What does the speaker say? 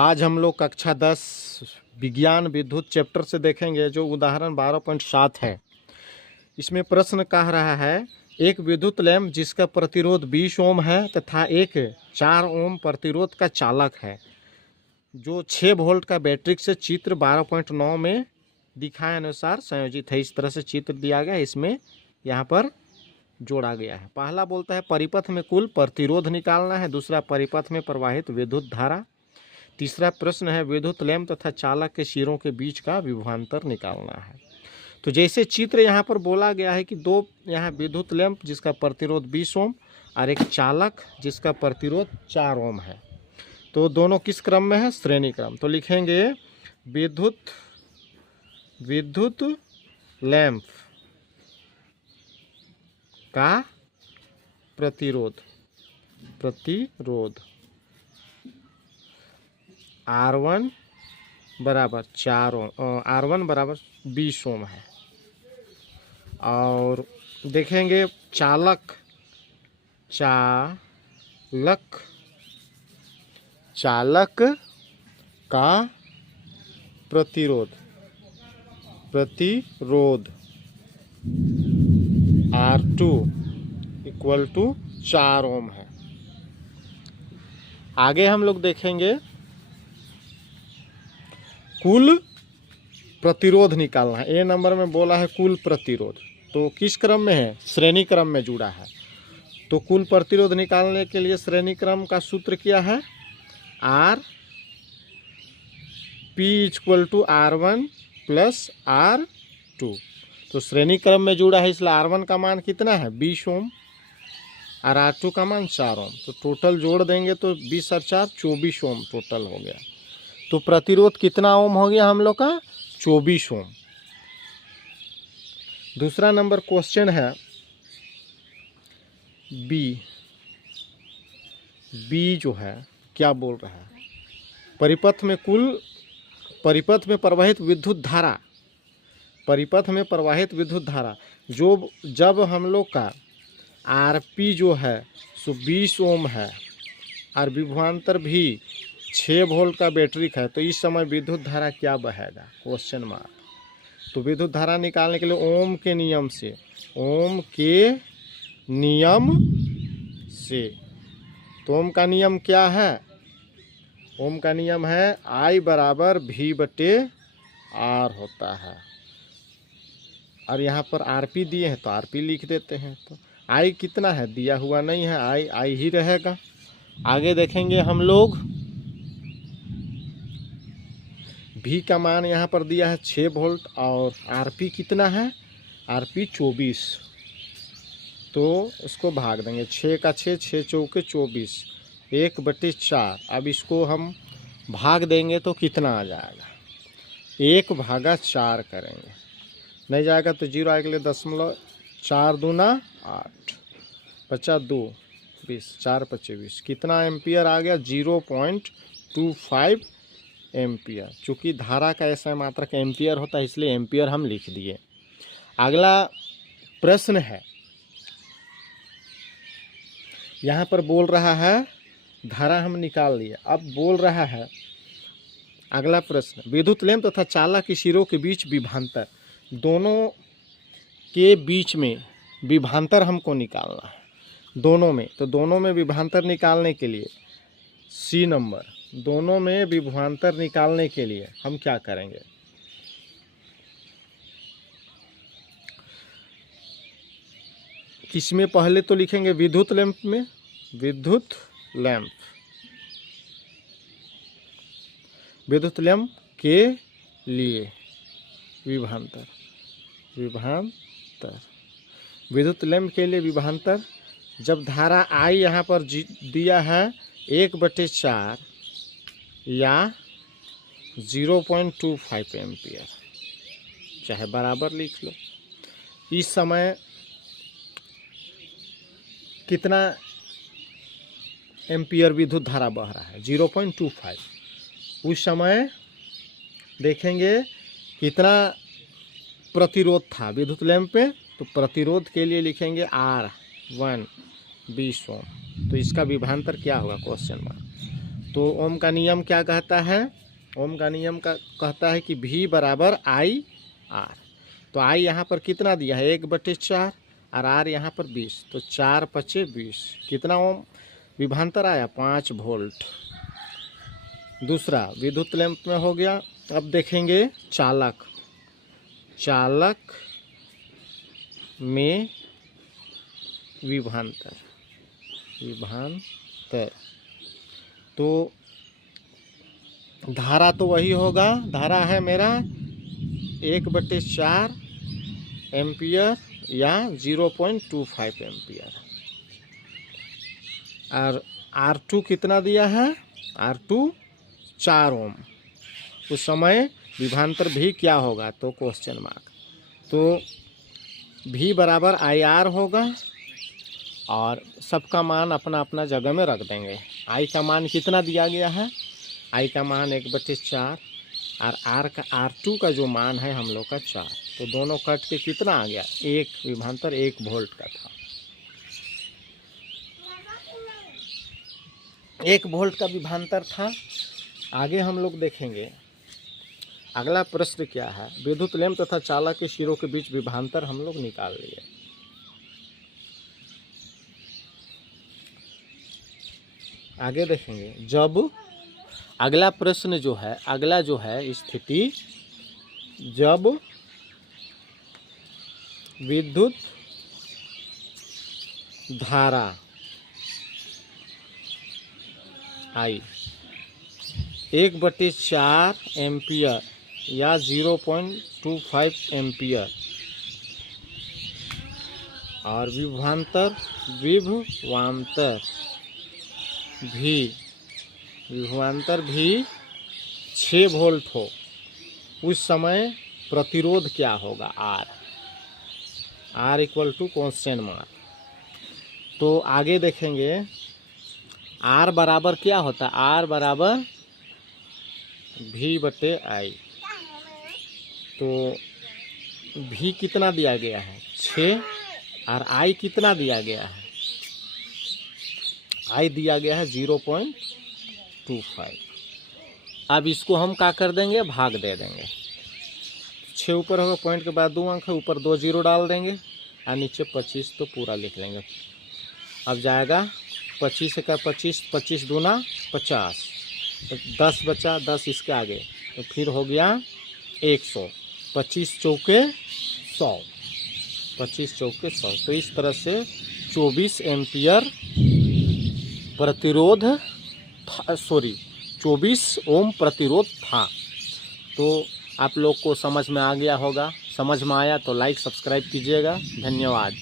आज हम लोग कक्षा 10 विज्ञान विद्युत चैप्टर से देखेंगे जो उदाहरण 12.7 है। इसमें प्रश्न कह रहा है एक विद्युत लैंप जिसका प्रतिरोध 20 ओम है तथा एक 4 ओम प्रतिरोध का चालक है जो 6 वोल्ट का बैटरी से चित्र 12.9 में दिखाए अनुसार संयोजित है। इस तरह से चित्र दिया गया है, इसमें यहाँ पर जोड़ा गया है। पहला बोलता है परिपथ में कुल प्रतिरोध निकालना है, दूसरा परिपथ में प्रवाहित विद्युत धारा, तीसरा प्रश्न है विद्युत लैंप तथा चालक के सिरों के बीच का विभवांतर निकालना है। तो जैसे चित्र यहाँ पर बोला गया है कि दो यहाँ विद्युत लैंप जिसका प्रतिरोध 20 ओम और एक चालक जिसका प्रतिरोध 4 ओम है, तो दोनों किस क्रम में है? श्रेणी क्रम। तो लिखेंगे विद्युत लैंप का प्रतिरोध R1 बराबर 4 ओम, R1 बराबर 20 ओम है। और देखेंगे चालक का प्रतिरोध R2 इक्वल टू 4 ओम है। आगे हम लोग देखेंगे कुल प्रतिरोध निकालना है। ए नंबर में बोला है कुल प्रतिरोध, तो किस क्रम में है? श्रेणी क्रम में जुड़ा है। तो कुल प्रतिरोध निकालने के लिए श्रेणी क्रम का सूत्र क्या है? P equal to R1 plus R2। तो श्रेणी क्रम में जुड़ा है इसलिए R1 का मान कितना है? 20 ओम और R2 का मान 4 ओम। तो टोटल जोड़ देंगे तो 20 और 4 24 ओम टोटल हो गया। तो प्रतिरोध कितना ओम हो गया हम लोग का? 24 ओम। दूसरा नंबर क्वेश्चन है बी जो है क्या बोल रहा है? परिपथ में प्रवाहित विद्युत धारा जो जब हम लोग का आरपी जो है सो 20 ओम है और विभवांतर भी 6 वोल्ट का बैटरी है, तो इस समय विद्युत धारा क्या बहेगा? Question mark. तो विद्युत धारा निकालने के लिए ओम के नियम से तो ओम का नियम क्या है? ओम का नियम है I बराबर V बटे R होता है। और यहाँ पर आरपी दिए हैं तो आरपी लिख देते हैं। तो I कितना है? दिया हुआ नहीं है, I ही रहेगा। आगे देखेंगे हम लोग V का मान यहाँ पर दिया है 6 वोल्ट और आरपी कितना है? आरपी 24। तो इसको भाग देंगे 6 का 6, 6 चौके 24, 1/4। अब इसको हम भाग देंगे तो कितना आ जाएगा? 1/4 करेंगे, नहीं जाएगा तो 0 आएगा, 0.4 दूना 8, 50 2 20, 4 5 20। कितना एम्पियर आ गया? 0.25 एम्पियर। चूँकि धारा का ऐसा मात्रक एम्पियर होता है इसलिए एम्पियर हम लिख दिए। अगला प्रश्न है, यहाँ पर बोल रहा है धारा हम निकाल लिए। अब बोल रहा है अगला प्रश्न विद्युत लैंप तथा चालक के सिरों के बीच विभवांतर, दोनों के बीच में विभवांतर हमको निकालना है दोनों में। तो दोनों में विभवांतर निकालने के लिए सी नंबर, दोनों में विभवांतर निकालने के लिए हम क्या करेंगे? किसमें? पहले तो लिखेंगे विद्युत लैंप में, विद्युत लैंप के लिए विभवांतर विद्युत लैंप के लिए विभवांतर। जब धारा I यहाँ पर दिया है 1/4 या 0.25 एम्पियर, चाहे बराबर लिख लो। इस समय कितना एम्पियर विद्युत धारा बह रहा है? 0.25। उस समय देखेंगे कितना प्रतिरोध था विद्युत लैंप पे, तो प्रतिरोध के लिए लिखेंगे R1 20 ओम। तो इसका विभवांतर क्या होगा? Question mark. तो ओम का नियम क्या कहता है? ओम का नियम का कहता है कि V बराबर आई आर। तो आई यहाँ पर कितना दिया है? 1/4 और आर यहाँ पर 20, तो 4 × 5 = 20। कितना ओम विभवांतर आया? 5 वोल्ट। दूसरा विद्युत लैंप में हो गया। अब देखेंगे चालक। चालक में विभवांतर। तो धारा तो वही होगा। धारा है मेरा 1/4 एम्पियर या 0.25 एम्पियर। और R2 कितना दिया है? R2 4 ओम। उस समय विभवांतर भी क्या होगा? तो क्वेश्चन मार्क। तो V बराबर IR होगा और सबका मान अपना अपना जगह में रख देंगे। I का मान कितना दिया गया है? I का मान 1/4 और R2 का जो मान है हम लोग का 4। तो दोनों कट के कितना आ गया? 1 विभवांतर 1 वोल्ट का था। 1 वोल्ट का विभवांतर था। आगे हम लोग देखेंगे अगला प्रश्न क्या है। विद्युत लैंप तथा चालक के सिरों के बीच विभवांतर हम लोग निकाल लिए। आगे देखेंगे जब अगला प्रश्न जो है, अगला जो है स्थिति, जब विद्युत धारा आई 1/4 एम्पियर या 0.25 एम्पियर और विभवांतर भी 6 वोल्ट हो, उस समय प्रतिरोध क्या होगा? R question mark. तो आगे देखेंगे R बराबर क्या होता है? R बराबर V/I। तो V कितना दिया गया है? 6 और I कितना दिया गया है? I दिया गया है 0.25। अब इसको हम क्या कर देंगे? भाग दे देंगे। 6 ऊपर होगा, पॉइंट के बाद 2 अंक है, ऊपर 2 0 डाल देंगे और नीचे 25 तो पूरा लिख लेंगे। अब जाएगा 25 का 25, 25 दूना 50, तो 10 बचा, 10 इसके आगे, तो फिर हो गया 100। 25 चौके 100, 25 चौके 100। तो इस तरह से 24 एम्पियर प्रतिरोध था, 24 ओम प्रतिरोध था। तो आप लोग को समझ में आ गया होगा। समझ में आया तो लाइक सब्सक्राइब कीजिएगा। धन्यवाद।